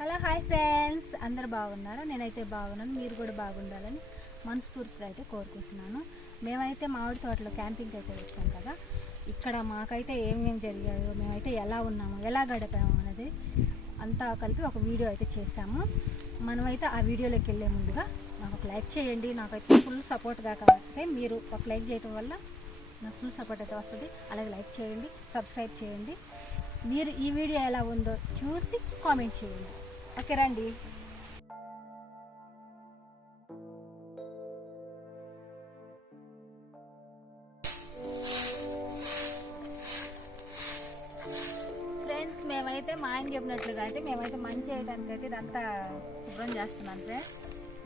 Hello hi friends, అందరు బాగున్నారా? నేనైతే బాగున్నాను, మీరు కూడా బాగుండాలని మనస్ఫూర్తిగా అయితే కోరుకుంటున్నాను. మేమైతే మామిడి తోటలో క్యాంపింగ్ అయితే వచ్చాం కదా. ఇక్కడ మాకైతే ఏమేమి జరిగాయో, మేమైతే ఎలా ఉన్నాము, ఎలా గడిపాము అనేది అంతా కలిపి ఒక వీడియో అయితే చేసాము. మనమైతే ఆ వీడియోలోకి వెళ్ళే ముందుగా నాకు ఒక లైక్ చేయండి. నాకైతే ఫుల్ సపోర్ట్గా కాబట్టి మీరు ఒక లైక్ చేయడం వల్ల నాకు ఫుల్ సపోర్ట్ అయితే వస్తుంది. అలాగే లైక్ చేయండి, సబ్స్క్రైబ్ చేయండి. మీరు ఈ వీడియో ఎలా ఉందో చూసి కామెంట్ చేయండి. ఓకే రండి. ఫ్రెండ్స్, మేమైతే మా ఆయన చెప్పినట్లుగా అయితే మేమైతే మంచి చేయడానికి అయితే ఇదంతా శుభ్రం చేస్తున్నాను ఫ్రెండ్స్.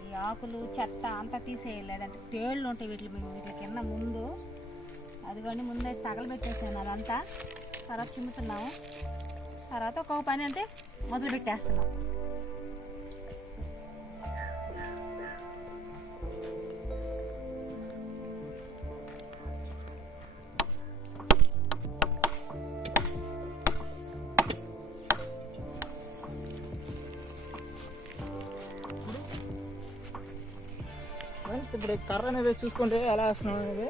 ఈ ఆకులు చెత్త అంతా తీసేయలేదంటే తేళ్ళు ఉంటాయి వీటి కింద ముందు. అదిగోండి, ముందైతే తగలబెట్టేసాను అదంతా. తర్వాత చిమ్ముతున్నాము. తర్వాత ఒక్కొక్క పని అంటే మొదలు పెట్టేస్తున్నాం. ఫ్రెండ్స్, ఇప్పుడు కర్ర అనేది చూసుకుంటే ఎలా వేస్తున్నాం అనేది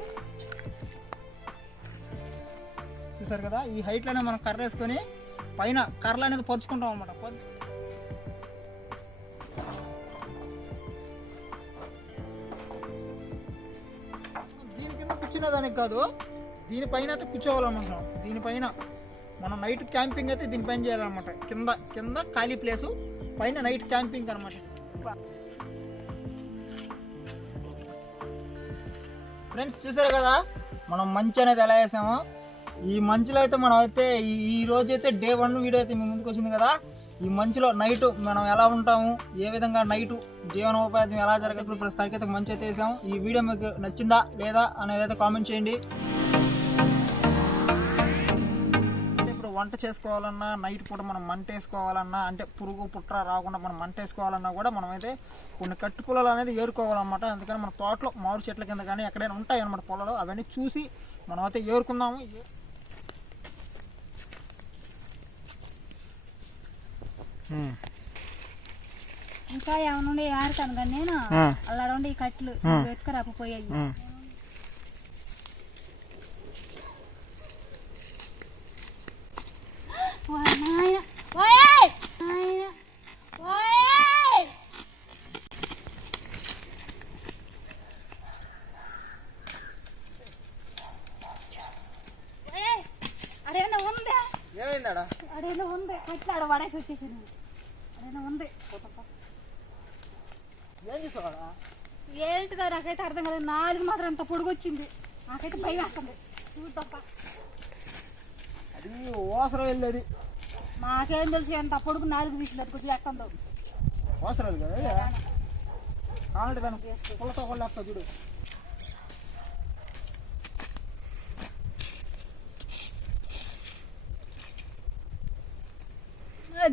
చూసారు కదా. ఈ హైట్లోనే మనం కర్ర వేసుకొని పైన కర్రలు అనేది పరుచుకుంటాం అనమాట. దీని కింద కూర్చునేదానికి కాదు, దీనిపైన అయితే కూర్చోవాలనుకుంటున్నాం. దీనిపైన మనం నైట్ క్యాంపింగ్ అయితే దీనిపైన చేయాలన్నమాట. కింద కింద ఖాళీ ప్లేసు, పైన నైట్ క్యాంపింగ్ అనమాట. ఫ్రెండ్స్, చూసారు కదా మనం మంచి అనేది ఎలా వేసామో. ఈ మంచులో అయితే మనం అయితే ఈ రోజు అయితే డే 1 వీడియో అయితే మీ ముందుకు వచ్చింది కదా. ఈ మంచులో నైట్ మనం ఎలా ఉంటాము, ఏ విధంగా నైటు జీవనోపాధి ఎలా జరగదు, ప్రస్తుతానికి అయితే మంచి అయితే వేసాము. ఈ వీడియో మీకు నచ్చిందా లేదా అనేది అయితే కామెంట్ చేయండి. ఇప్పుడు వంట చేసుకోవాలన్నా, నైట్ పూట మనం మంట వేసుకోవాలన్నా, అంటే పురుగు పుట్ర రాకుండా మనం మంట వేసుకోవాలన్నా కూడా మనమైతే కొన్ని కట్టు పొలాలు అనేది ఏరుకోవాలన్నమాట. అందుకని మన తోటలో మామిడి చెట్ల కింద కానీ ఎక్కడైనా ఉంటాయి అన్నమాట పొలాలు, అవన్నీ చూసి మనం అయితే ఏరుకుందాము. ఇంకా ఏమన్నా ఏరుతాను కానీ నేను అలా ఉండి ఈ కట్లు వెతుకరాకపోయాయి. అడేనా ఉందే, ఏమైందాడా? అడేనా ఉంది, కట్లు ఆడ పడేసి వచ్చేసాను. అడేనా ఉంది. ఏం చూసావాడా? ఏంటిదో నాకైతే అర్థం కదా. 4 మాత్రం అంత పొడుగు వచ్చింది. నాకైతే భయం వేస్తుంది. చూద్దాం. అది ఓసరం వెళ్ళేది. మాకేం తెలుసు ఎంత పొడుగు 4 తీసింది. కొంచెం ఎక్కందో ఓసరాలు కదా కావాలంటే దాన్ని పుల్లతో కొల్లేస్తా చూడు.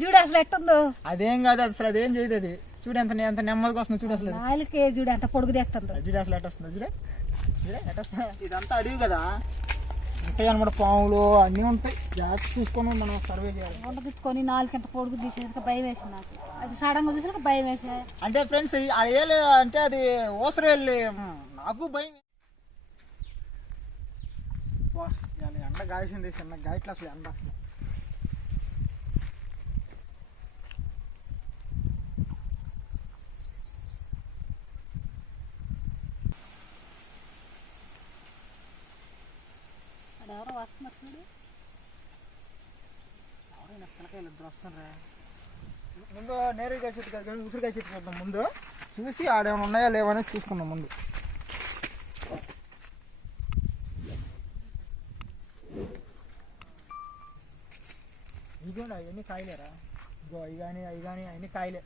చూడు అసలు ఎట్టుందో. అదేం కాదు, అసలు అదేం చేయదు. అది చూడు ఎంత నెమ్మదిగా వస్తుంది. చూడు అసలు నాలుకే చూడు ఎంత పొడుగు తెస్తుందో. చూడు అసలు ఎట్ వస్తుంది. చూడే చూడే ఎట్ వస్తుంది. ఇదంతా అడివి కదా, ఉంటాయి అనమాట. పాములు అన్నీ ఉంటాయి. జాగ్రత్త చూసుకొని మనం సర్వే చేయాలి. వంట తిట్టుకొని 4 ఎంత పొడుగు తీసేసరికి భయం వేసింది నాకు. అది సడన్గా చూసాక భయం వేసా. అంటే ఫ్రెండ్స్, అది అంటే అది ఓసరం వెళ్ళి నాకు భయం. ఎండ గాయసింది, చిన్న గాయట్లు అసలు ఎండ అసలు. ఎవరో వస్తున్నారు చూడు. ఎవరైనా పిల్లకాయలు ఇద్దరు వస్తారా? ముందు నేరుగా చెట్టు కాదు కానీ ఉసిరికాయ చెట్టు చూద్దాం. ముందు చూసి ఆడేమైనా ఉన్నాయా లేవనేది చూసుకుందాం ముందు. ఇదిగోండి, అవన్నీ కాయలేరా? ఇగో అవి కానీ అవన్నీ కాయలే.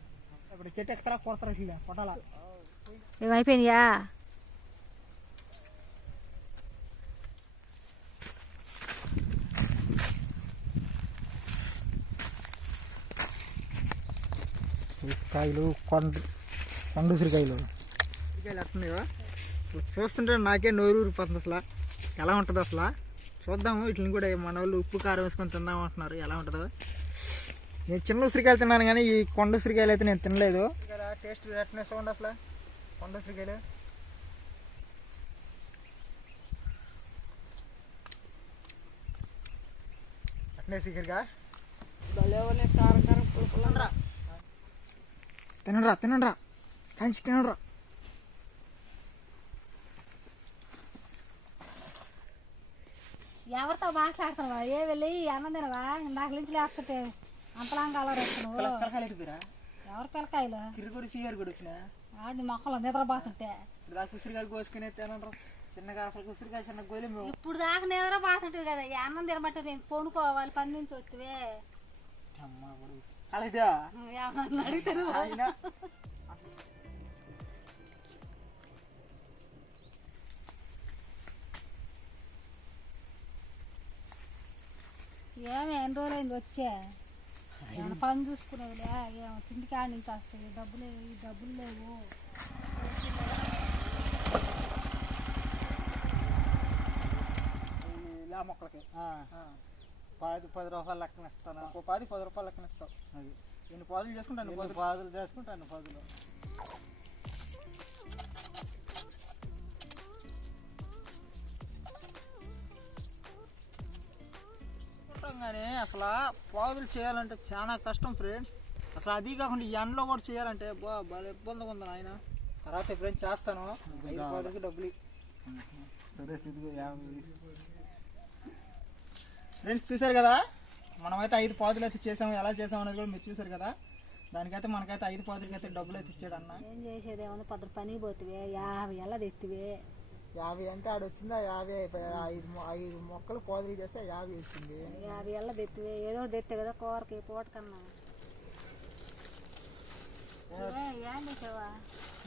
ఇప్పుడు చెట్టు ఎక్కడా కొడతారా? కొట్టాలా? ఏమైపోయినాయా? కాయలు కొండ ఉసిరికాయలు ఎట్టున్నాయో చూస్తుంటే నాకే నోరు ఊరిపోతుంది. అసలు ఎలా ఉంటుంది అసలు చూద్దాము. వీటిని కూడా మన వాళ్ళు ఉప్పు కారం వేసుకొని తిందామంటున్నారు. ఎలా ఉంటుందో నేను చిన్న ఉసిరికాయలు తిన్నాను కానీ ఈ కొండ ఉసిరికాయలు అయితే నేను తినలేదు. టేస్ట్ ఎట్లా చూడండి అసలు కొండ ఉసిరికాయలు. అట్నే సిగర్గా తినండ్రా తినండ్రా కంచి తినండ్రా. ఎవరితో మాట్లాడుతున్నావా? ఏ వెళ్ళి అన్నం తినవా? నాకు నుంచి లేకపోతే అంతలాగా అలా వస్తున్నావు. ఎవరి పిల్లకాయలు కిరుగుడు సీఆర్ కూడా వచ్చినా ఆడి మొక్కలు నిద్రపోతుంటే ఉసిరికాయలు కోసుకునే తినండ్రా. చిన్నగా అసలు ఉసిరికాయ చిన్న గోలి ఇప్పుడు దాకా నిద్రపోతుంటుంది కదా. ఈ అన్నం తినబట్టి నేను కొనుక్కోవాలి పని నుంచి వస్తే అలాదా అడుగుతాను. ఏమి ఎన్ని రోజులైంది వచ్చే ఏమైనా పని చూసుకునేవిలే. ఏమో తిండి కాడి నుంచి వస్తాయి డబ్బులు లేవు. ఇలా మొక్కలకి 10 రూపాయలు లెక్కన ఇస్తాను. 10 రూపాయలు లెక్కన ఇస్తావు. అది ఎన్ని పాదులు చేసుకుంటాను, 10 పాదులు చేసుకుంటాను. 10 కానీ అసలు పాదులు చేయాలంటే చాలా కష్టం ఫ్రెండ్స్. అసలు అది కాకుండా ఈ ఎండలో కూడా చేయాలంటే బాగా ఇబ్బందిగా ఉంది ఆయన. తర్వాత ఫ్రెండ్స్ చేస్తాను. 5 పాదులకి డబ్బులు ఫ్రెండ్స్ చూసారు కదా. మనమైతే 5 పాదులు అయితే చేసాము. ఎలా చేసాము అనేది కూడా మీరు చూసారు కదా. దానికైతే మనకైతే 5 పాదులకి అయితే డబ్బులు అయితే ఇచ్చాడు అన్న. ఏం చేసేది ఏమన్నా 10 పనికి పోతువే 50 ఎలా తెత్తివే. 50 అంటే ఆడ వచ్చిందా 50 5 మొక్కలు పాదులు చేస్తే 50 వచ్చింది. 50 ఎలా తెత్తివే. ఏదో తెత్తే కదా కూరకి పూటకన్నా. ఏం చేసావా?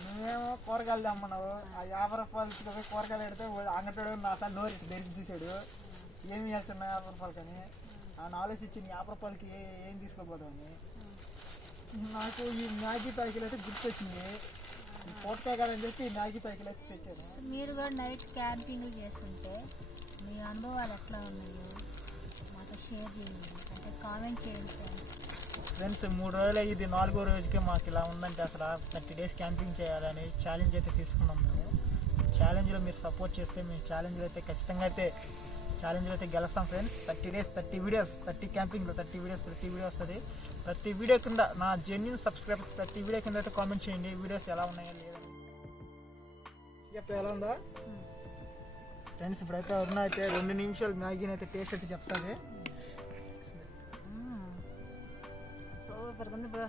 నువ్వేమో కూరగాయలు తెమ్మన్నావు. ఆ 50 రూపాయలు కూరగాయలు పెడితే అంగటాడు నా సార్ నోరు తెరిచి చూసాడు. ఏమి ఇవ్వాల్సిన 50 రూపాయలు కానీ ఆయన ఆలోచించి 50 రూపాయలకి ఏం తీసుకోపోదామని నాకు ఈ మ్యాగీ ప్యాకెట్లు అయితే గుర్తొచ్చింది. పోతాయి కదని చెప్పి ఈ మ్యాగీ ప్యాకెట్లు అయితే తెచ్చాను. మీరు కూడా నైట్ క్యాంపింగ్ చేస్తుంటే మీ అనుభవాలు ఎట్లా ఉన్నాయో మాకు షేర్ చేయండి, అంటే కామెంట్ చేయండి ఫ్రెండ్స్. 3 రోజులు ఇది 4వ రోజుకే మాకు ఇలా ఉందంటే అసలు 30 డేస్ క్యాంపింగ్ చేయాలని ఛాలెంజ్ అయితే తీసుకున్నాం మేము. ఛాలెంజ్లో మీరు సపోర్ట్ చేస్తే మేము ఛాలెంజ్లో అయితే ఖచ్చితంగా అయితే ఛాలెంజ్లో అయితే గెలుస్తాం ఫ్రెండ్స్. 30 డేస్ 30 వీడియోస్ 30 క్యాంపింగ్లో 30 వీడియోస్ ప్రతి వీడియో వస్తుంది. ప్రతి వీడియో కింద నా జెన్యూన్ సబ్స్క్రైబ్ ప్రతి వీడియో కింద అయితే కామెంట్ చేయండి వీడియోస్ ఎలా ఉన్నాయో లేదని చెప్తే ఎలా ఉందో ఫ్రెండ్స్. ఇప్పుడైతే ఉన్న అయితే 2 నిమిషాలు మ్యాగీని అయితే టేస్ట్ అయితే చెప్తాది. సూపర్ ఉంది బ్రో.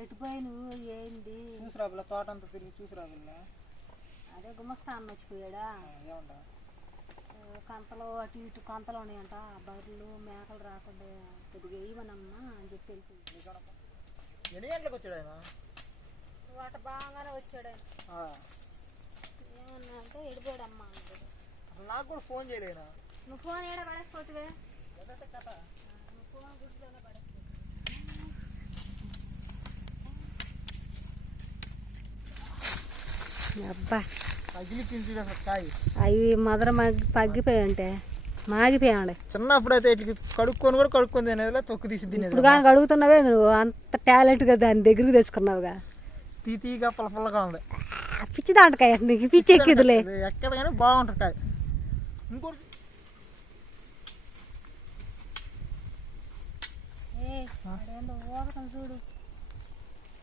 ఎటుపోయి నువ్వు ఏంటి చూసిరాబుల తోట అంతా తిరిగి చూసిరాబుల్లా. అదే గుమ్మస్థానం మర్చిపోయాడా. ఏమంటా కంతలు అటు ఇటు కంతలు ఉన్నాయంట. బర్రెలు మేకలు రాకుండా కొద్దిగా వేయమనమ్మా అని చెప్పి వెళ్ళిపోయింది. ఎన్ని గంటలకు వచ్చాడు ఆయన? అట బాగానే వచ్చాడు ఆయన. ఏమన్నా అంటే వెళ్ళిపోయాడమ్మా అన్నాడు. అసలు నాకు కూడా ఫోన్ చేయలేనా? నువ్వు ఫోన్ ఏడా పడేసిపోతువే. నువ్వు ఫోన్ గుడ్లోనే పడేసిపోతుంది. అబ్బా పగిలి తింటే కాయ అవి మదర పగ్గిపోయి ఉంటే మాగిపోయాడు. చిన్నప్పుడు అయితే ఇట్లా కడుక్కొని కూడా కడుక్కొని తినేది తొక్కు తీసి తినేది. ఇప్పుడు కానీ అడుగుతున్నావే నువ్వు అంత టాలెంట్గా దాని దగ్గరికి తెచ్చుకున్నావుగా. తీతీగా పుల్లగా ఉంది. పిచ్చి దాంటకాయ నీకు పిచ్చి ఎక్కిదిలే. ఎక్కదు కానీ బాగుంటుంది కాయ. ఇంకోటి చూడు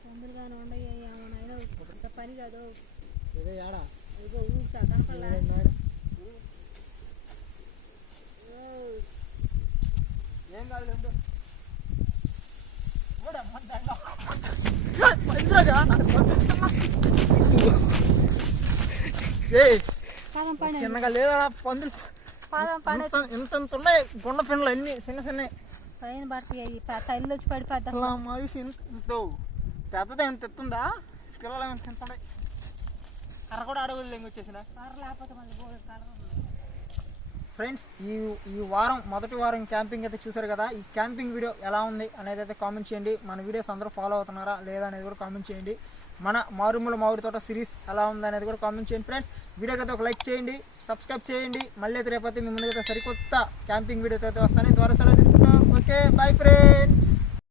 తొందరగానే ఉండయి ఏమన్నా ఇంత పని కాదు. ఏదో ఏడా ఇదిగో ఊరుతా కనపడలా. ఏం కాదు చిన్నగా లేదా పందులు ఇంత ఉన్నాయి. గుండ పిన్నలు అన్ని చిన్న చిన్నవి పైన పడతాయి. తల్లి వచ్చి పడిపోద్దా. మనిషి పెద్దది ఎంత ఎత్తుందా? పిల్లలు ఏమైనా తింటుండే. కర్ర కూడా అడవులు వచ్చేసిన ఫ్రెండ్స్. ఈ వారం మొదటి వారం క్యాంపింగ్ అయితే చూసారు కదా. ఈ క్యాంపింగ్ వీడియో ఎలా ఉంది అనేది అయితే కామెంట్ చేయండి. మన వీడియోస్ అందరూ ఫాలో అవుతున్నారా లేదా అనేది కూడా కామెంట్ చేయండి. మన మారుమూల మామిడి తోట సిరీస్ ఎలా ఉందనేది కూడా కామెంట్ చేయండి ఫ్రెండ్స్. వీడియోకి అయితే ఒక లైక్ చేయండి, సబ్స్క్రైబ్ చేయండి. మళ్ళీ అయితే రేపైతే మీ ముందుకైతే సరికొత్త క్యాంపింగ్ వీడియోతో అయితే వస్తాను. త్వరగా సెలవు తీసుకుంటాం. Okay, bye friends.